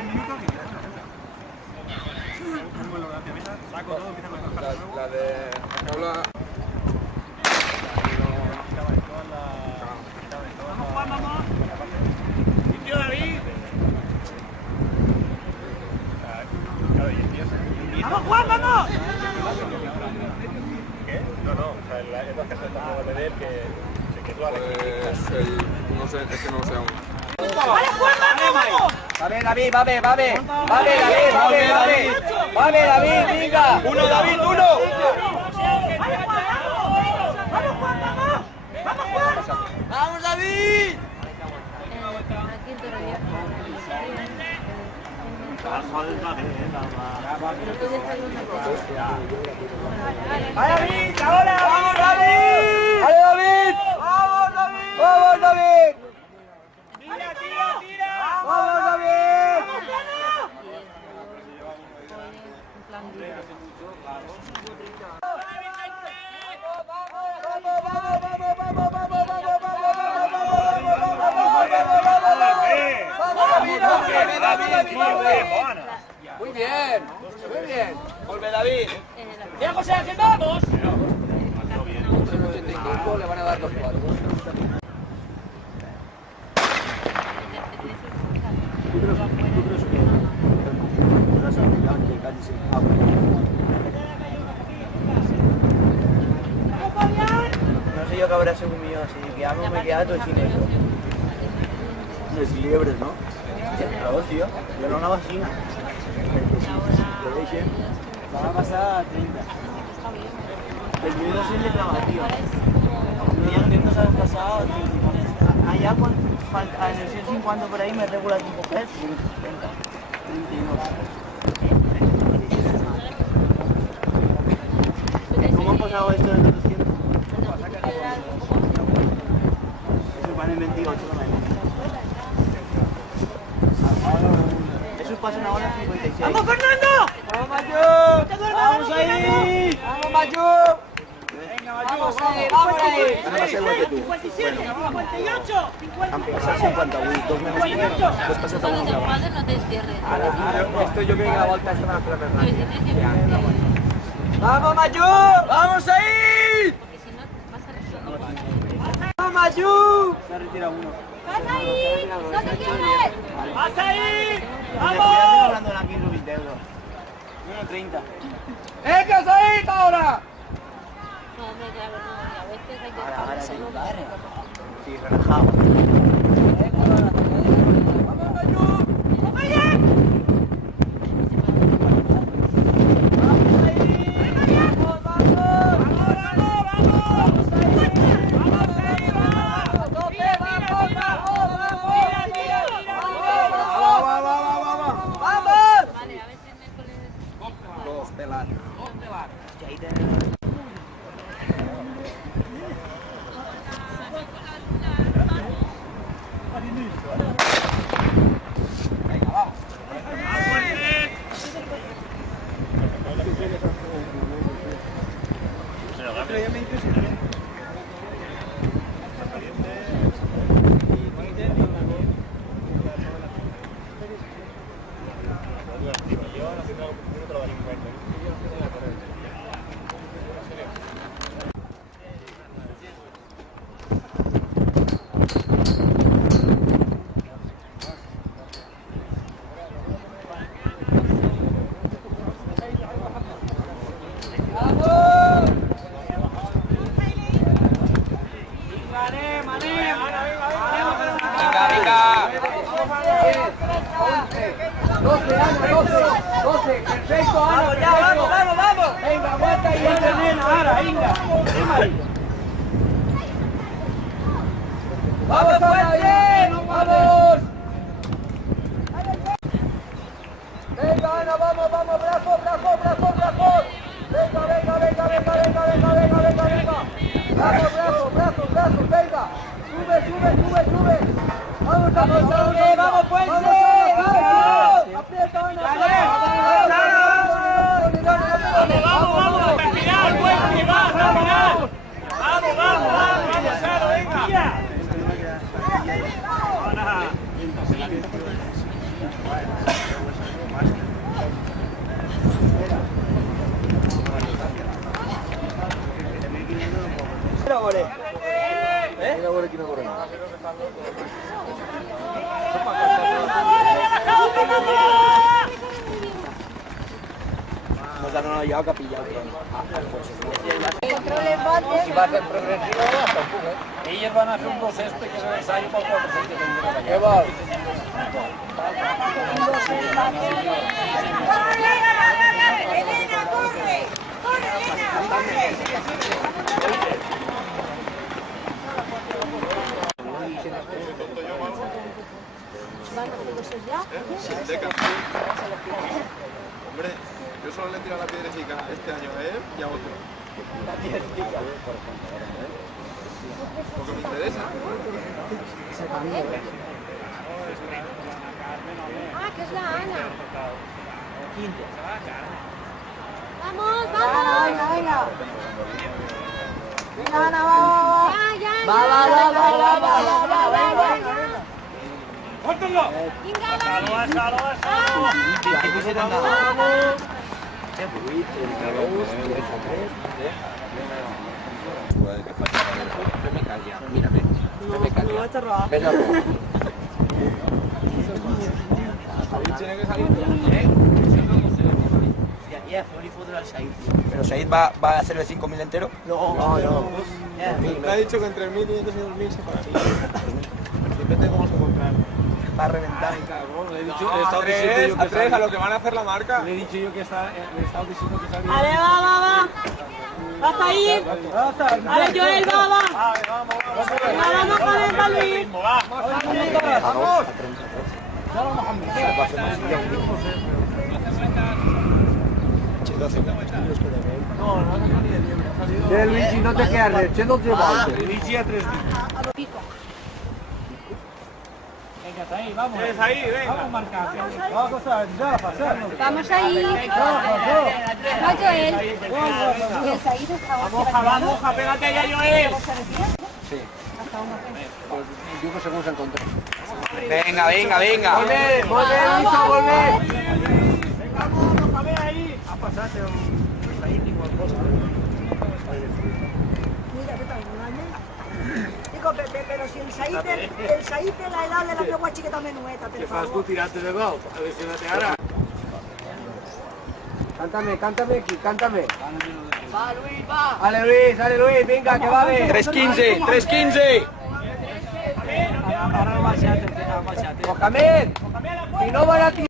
10 minutos y saco todo, empieza con la de Jaula. Vamos, Juan, vamos. Tío David. ¡Vamos, Juan, vamos! ¿Qué? No, o sea, es la que se está jugando de él que tú Pues no sé, es que no lo sé aún. ¡Vale, Juan, vamos! Vale, David, vale, David, venga. ¡Uno, David, uno! ¡Vamos, David! ¡Vale, David, ahora! ¡Vamos, David! ¡Vale, David! ¡Vamos, David! ¡Vamos, David! ¡Tira, tira, tira! ¡Vamos, David! Muy bien, muy bien. ¡Volve, David! ¡Ya, José Ángel, vamos! 85 le van a dar los cuadros. No sé yo qué habrá según mío, si quedamos me quedo sin eso. Es libre, ¿no? Claro, tío, yo no hago así. Va a pasar a 30. El video es el de clava, tío. Ya no sabes pasado, tío. Allá en el 150 por ahí me regula el tipo PES, 30. 32. ¿Cómo han pasado esto de los 200? Eso van en 28, Esos pasan ahora en 56. ¡Vamos, Fernando! ¡Vamos, Mayu! ¡Vamos ahí! ¡Vamos, Mayu! Venga, ¡Vamos ahí! ¡Vamos ahí! 57, 58, 57. 50, uy, 2 menos 1. Pues pasa todo Los de cuadros no te cierres. Esto yo creo que la vuelta es una plata. Pues tienes que ver, ¡Vamos, Mayu! ¡Vamos ahí! porque si no vas a recibir. ¡Vamos, Mayu! Se ha retirado uno. ¡Vas ahí! ¡No te quieres! ¡Vas ahí! Estoy ¡Vamos! hablando aquí en los 20 euros. 1,30. ¡Que ahí ahora! No, hombre, claro, no. Y a veces hay que Ahora, dejarlo sí, solo. padre. Sí, relajado. Vale, a ver si el miércoles... Dos pelas. Perfecto, Ana, ya, vamos. Venga, aguanta y entra, nena, ahora, venga. Vamos, Ana, vamos. Venga, Ana, vamos, brazo. Venga. Vamos, brazo, venga. Sube. Vamos, vamos, Puente. Vamos. Aprieta, Ana. ¡Vamos! ¡Hasta el final, Puente! ¡Hasta el final! ¡Vamos, Saro, venga! ¡Ahora! Nos han llevado capillado. Si va a ser progresivo, hasta un poco, Ellos van a hacer un proceso que es un ensayo para poder presentar el ¿Qué va? Elena, corre. Corre, Elena, corre. Hombre, yo solo le tiro la piedrecica este año a él y a otro. Porque me interesa. Ah, que es la Ana. Vamos, vamos. Venga, venga. Venga, Ana, vamos. Ya, ya, Va, va, va, va, va, va, va, va, va. ¡Córtenlo! Venga, va. Pero Said va a hacer el 5.000 entero. No. Me ha dicho que entre 1.500 y 2.000 se para sí. Depende cómo se encontrar. Va a reventar. Le he dicho, le he estado diciendo yo que A tres, a lo que van a hacer la marca. le he dicho yo que está, le he estado diciendo que salía. Vale, va. Vas a ir. Vale, Joel, va. Vamos con el David. ¡Vamos! Luigi, no te quedas reche, no te vayas. Luigi a 3.000. Venga, está ahí, vamos. Es ahí, venga. Vamos a marcar. Vamos a ir. No, Joel. Y el Said está Vamos, pégate allá, Joel. Yo que según se encontró. Venga. Volver, Luisa, volver. A pasarse un ahí igual cosa. Digo, pero si el Said de la edad de la meva chiqueta menueta, ¿Qué per fas tú favor. tirarte de gol? A ver si no te hará. Cántame aquí, cántame. Va, Luis, va. Dale Luis, venga, que va a ver. 3.15. Ahora no va a ser, Mohamed, si no van a tirar.